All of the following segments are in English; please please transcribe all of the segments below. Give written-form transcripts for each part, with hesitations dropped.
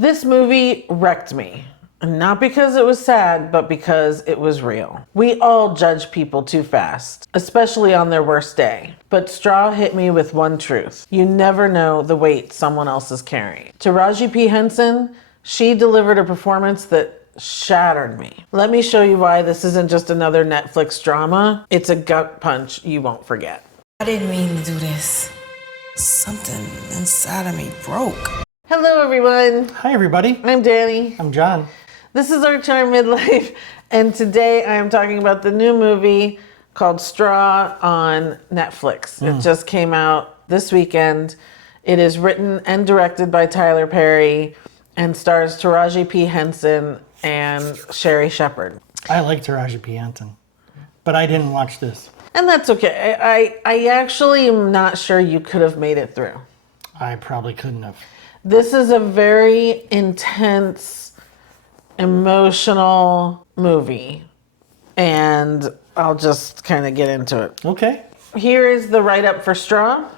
This movie wrecked me. Not because it was sad, but because it was real. We all judge people too fast, especially on their worst day. But Straw hit me with one truth. You never know the weight someone else is carrying. Taraji P. Henson, she delivered a performance that shattered me. Let me show you why this isn't just another Netflix drama. It's a gut punch you won't forget. I didn't mean to do this. Something inside of me broke. Hello, everyone. Hi, everybody. I'm Danny. I'm John. This is our Charmed Midlife, and today I am talking about the new movie called Straw on Netflix. It just came out this weekend. It is written and directed by Tyler Perry and stars Taraji P. Henson and Sherry Shepherd. I like Taraji P. Henson, but I didn't watch this. And that's okay. I actually am not sure you could have made it through. I probably couldn't have. This is a very intense, emotional movie, and I'll just kind of get into it. Okay. Here is the write-up for Straw.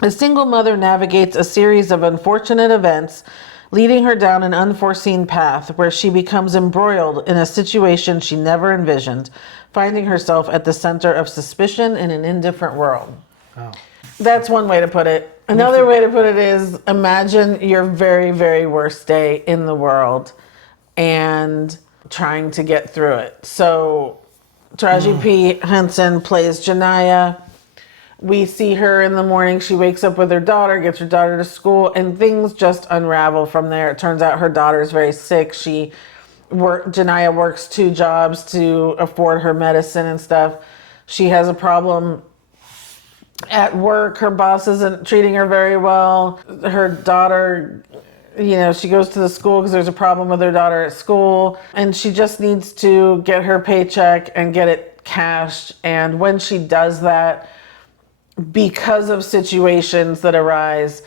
A single mother navigates a series of unfortunate events, leading her down an unforeseen path where she becomes embroiled in a situation she never envisioned, finding herself at the center of suspicion in an indifferent world. Oh. That's one way to put it. Another way to put it is imagine your very, very worst day in the world and trying to get through it. So Taraji P. Henson plays Janiyah. We see her in the morning. She wakes up with her daughter, gets her daughter to school, and things just unravel from there. It turns out her daughter is very sick. Janiyah works 2 jobs to afford her medicine and stuff. She has a problem at work. Her boss isn't treating her very well. Her daughter, she goes to the school because there's a problem with her daughter at school, and she just needs to get her paycheck and get it cashed. And when she does that, because of situations that arise,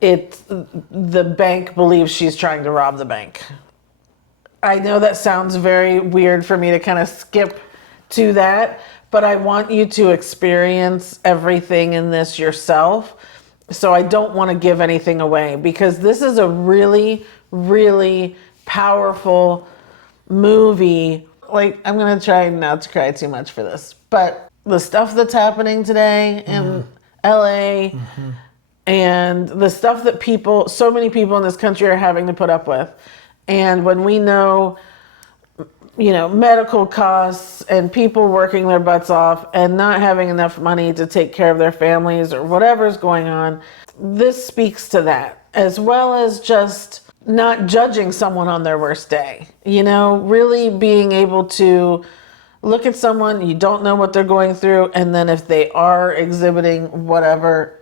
the bank believes she's trying to rob the bank. I know that sounds very weird for me to kind of skip to that, but I want you to experience everything in this yourself. So I don't want to give anything away because this is a really, really powerful movie. Like, I'm going to try not to cry too much for this, but the stuff that's happening today in LA and the stuff that so many people in this country are having to put up with. And when we know, medical costs and people working their butts off and not having enough money to take care of their families or whatever's going on, this speaks to that, as well as just not judging someone on their worst day. Really being able to look at someone, you don't know what they're going through, and then if they are exhibiting whatever,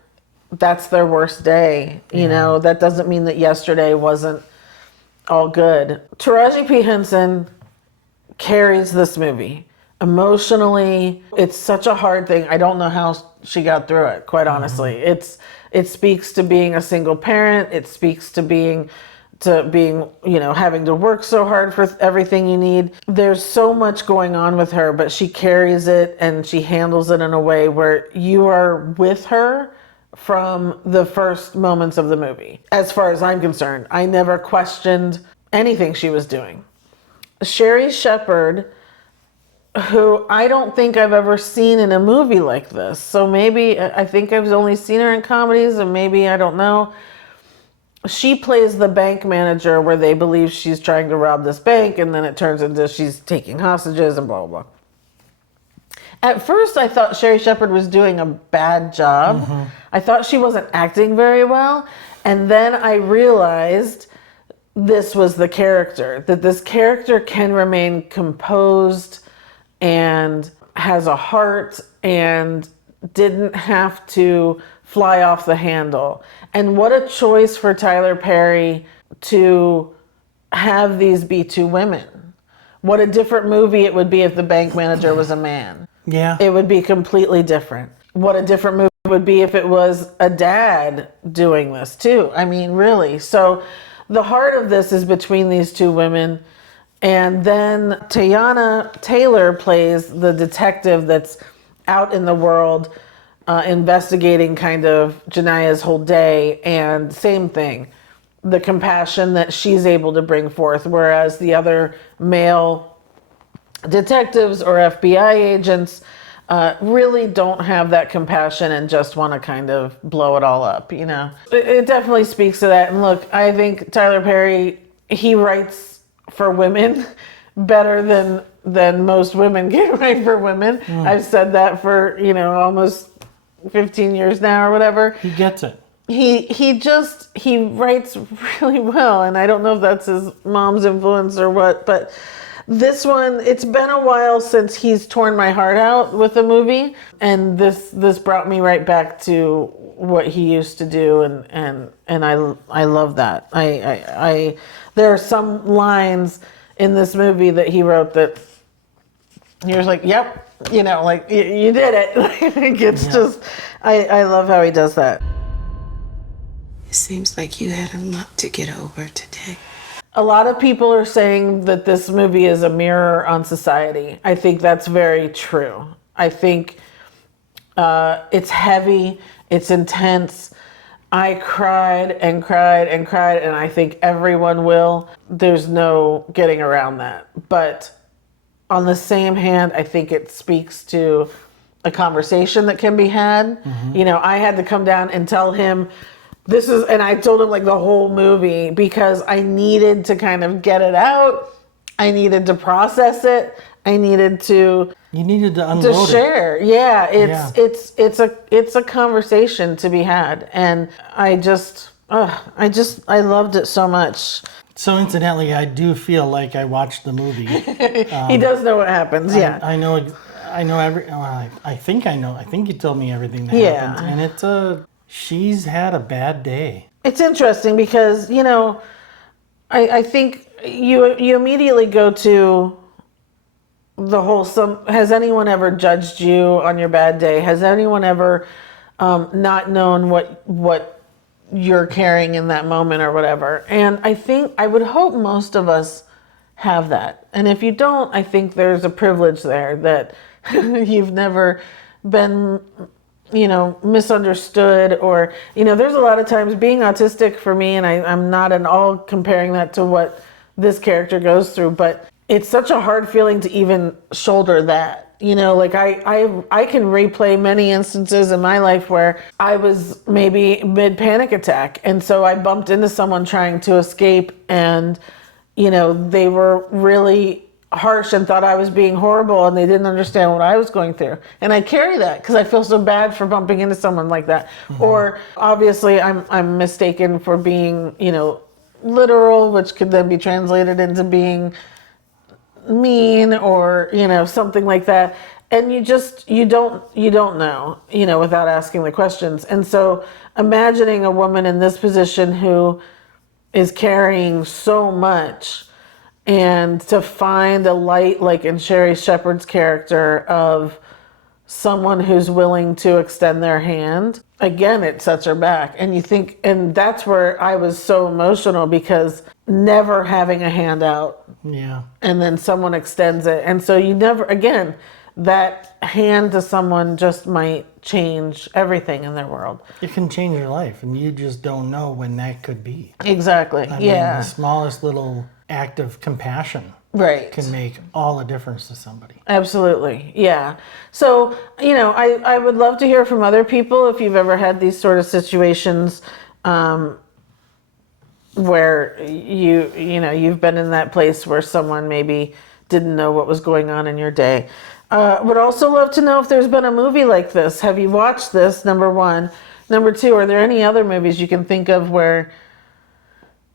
that's their worst day. That doesn't mean that yesterday wasn't all good. Taraji P. Henson carries this movie emotionally. It's such a hard thing. I don't know how she got through it, quite honestly. It speaks to being a single parent. It speaks to being having to work so hard for everything you need. There's so much going on with her, but she carries it and she handles it in a way where you are with her from the first moments of the movie. As far as I'm concerned, I never questioned anything she was doing. Sherry Shepherd, who I don't think I've ever seen in a movie like this. So maybe, I think I've only seen her in comedies, and maybe, I don't know. She plays the bank manager where they believe she's trying to rob this bank, and then it turns into she's taking hostages and blah, blah, blah. At first, I thought Sherry Shepherd was doing a bad job. I thought she wasn't acting very well. And then I realized this was the character, that this character can remain composed and has a heart and didn't have to fly off the handle. And what a choice for Tyler Perry to have these be 2 women. What a different movie it would be if the bank manager was a man. Yeah. It would be completely different. What a different movie it would be if it was a dad doing this too. I mean, really. So the heart of this is between these 2 women. And then Teyana Taylor plays the detective that's out in the world investigating kind of Janiyah's whole day. And same thing. the compassion that she's able to bring forth, whereas the other male detectives or FBI agents really don't have that compassion and just want to kind of blow it all up, you know. It definitely speaks to that. And look, I think Tyler Perry, he writes for women better than most women can write for women. I've said that for, you know, almost 15 years now or whatever. He gets it. He writes really well, and I don't know if that's his mom's influence or what, but this one, it's been a while since he's torn my heart out with a movie, and this brought me right back to what he used to do, and I love that. I there are some lines in this movie that he wrote that you're like, yep, you know, like you did it. Like, it's just, I love how he does that. It seems like you had a lot to get over today. A lot of people are saying that this movie is a mirror on society. I think that's very true. I think it's heavy, it's intense. I cried and cried and cried, and I think everyone will. There's no getting around that. But on the same hand, I think it speaks to a conversation that can be had. Mm-hmm. You know, I had to come down and tell him this is, and I told him like the whole movie because I needed to kind of get it out. I needed to process it. I needed to. You needed to unload to share. it. Yeah, it's a conversation to be had, and I loved it so much. So incidentally, I do feel like I watched the movie. He does know what happens. Yeah, I know every. I think I know. I think you told me everything that happened, and it's she's had a bad day. It's interesting because, you know, I think you immediately go to the whole, has anyone ever judged you on your bad day? Has anyone ever not known what you're carrying in that moment or whatever? And I would hope most of us have that. And if you don't, I think there's a privilege there that you've never been, you know, misunderstood, or, you know, there's a lot of times being autistic for me, and I'm not at all comparing that to what this character goes through, but it's such a hard feeling to even shoulder that, you know, like I can replay many instances in my life where I was maybe mid panic attack, and so I bumped into someone trying to escape, and, you know, they were really harsh and thought I was being horrible, and they didn't understand what I was going through. And I carry that because I feel so bad for bumping into someone like that. Mm-hmm. Or obviously I'm mistaken for being, you know, literal, which could then be translated into being mean, or, you know, something like that. And you don't know, you know, without asking the questions. And so imagining a woman in this position who is carrying so much, and to find a light, like in Sherry Shepherd's character, of someone who's willing to extend their hand, again, it sets her back. And you think, and that's where I was so emotional, because never having a hand out, and then someone extends it, and so you never, again, that hand to someone just might change everything in their world. It can change your life, and you just don't know when that could be. Exactly. I mean, the smallest little act of compassion can make all the difference to somebody. Absolutely. Yeah. So, you know, I would love to hear from other people if you've ever had these sort of situations where you've been in that place where someone maybe didn't know what was going on in your day. Would also love to know if there's been a movie like this. Have you watched this? Number one. Number two, are there any other movies you can think of where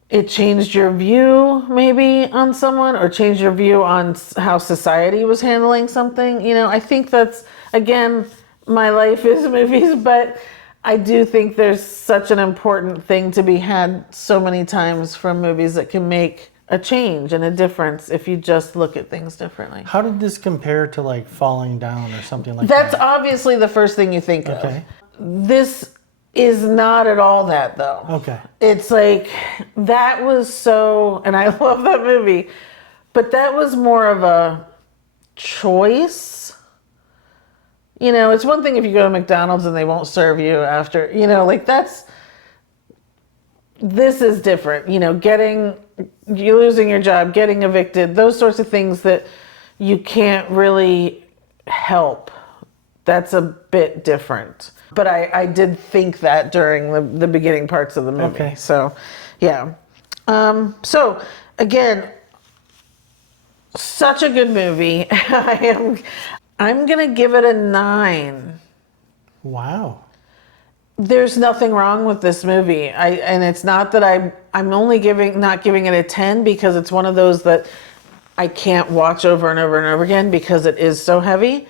it changed your view maybe on someone, or changed your view on how society was handling something? You know, I think that's, again, my life is movies, but I do think there's such an important thing to be had so many times from movies that can make a change and a difference if you just look at things differently. How did this compare to like Falling Down or something like that? That's obviously the first thing you think of. Okay. This is not at all that, though. Okay. It's like, that was so, and I love that movie, but that was more of a choice. You know, it's one thing if you go to McDonald's and they won't serve you after, you know, like this is different. You know, you losing your job, getting evicted, those sorts of things that you can't really help. That's a bit different. But I did think that during the beginning parts of the movie. Okay. So, yeah. So, again, such a good movie. I'm going to give it a 9. Wow. There's nothing wrong with this movie. And it's not that I'm only not giving it a 10 because it's one of those that I can't watch over and over and over again because it is so heavy.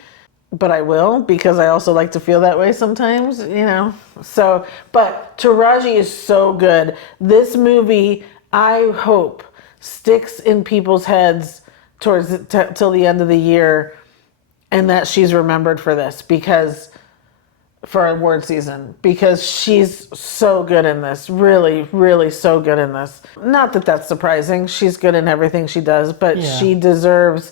But I will, because I also like to feel that way sometimes, you know. So, but Taraji is so good. This movie, I hope, sticks in people's heads till the end of the year, and that she's remembered for this, for award season, because she's so good in this. Really, really so good in this. Not that that's surprising. She's good in everything she does, but she deserves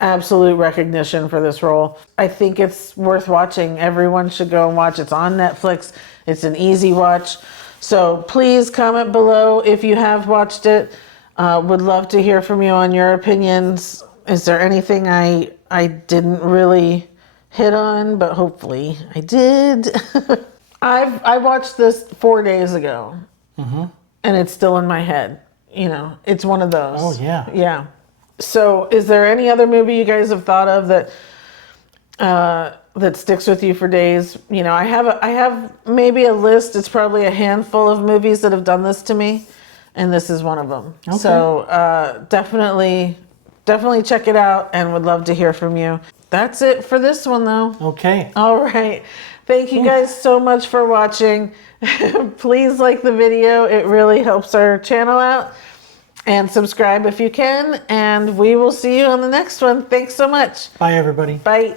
absolute recognition for this role. I think it's worth watching. Everyone should go and watch. It's on Netflix. It's an easy watch. So please comment below if you have watched it. Would love to hear from you on your opinions. Is there anything I didn't really hit on, but hopefully I did. I watched this 4 days ago, and it's still in my head. You know, it's one of those. Oh, yeah. Yeah. So, is there any other movie you guys have thought of that sticks with you for days? You know, I have maybe a list. It's probably a handful of movies that have done this to me, and this is one of them. Okay. So, definitely check it out, and would love to hear from you. That's it for this one, though. Okay. All right. Thank you guys so much for watching. Please like the video. It really helps our channel out. And subscribe if you can. And we will see you on the next one. Thanks so much. Bye, everybody. Bye.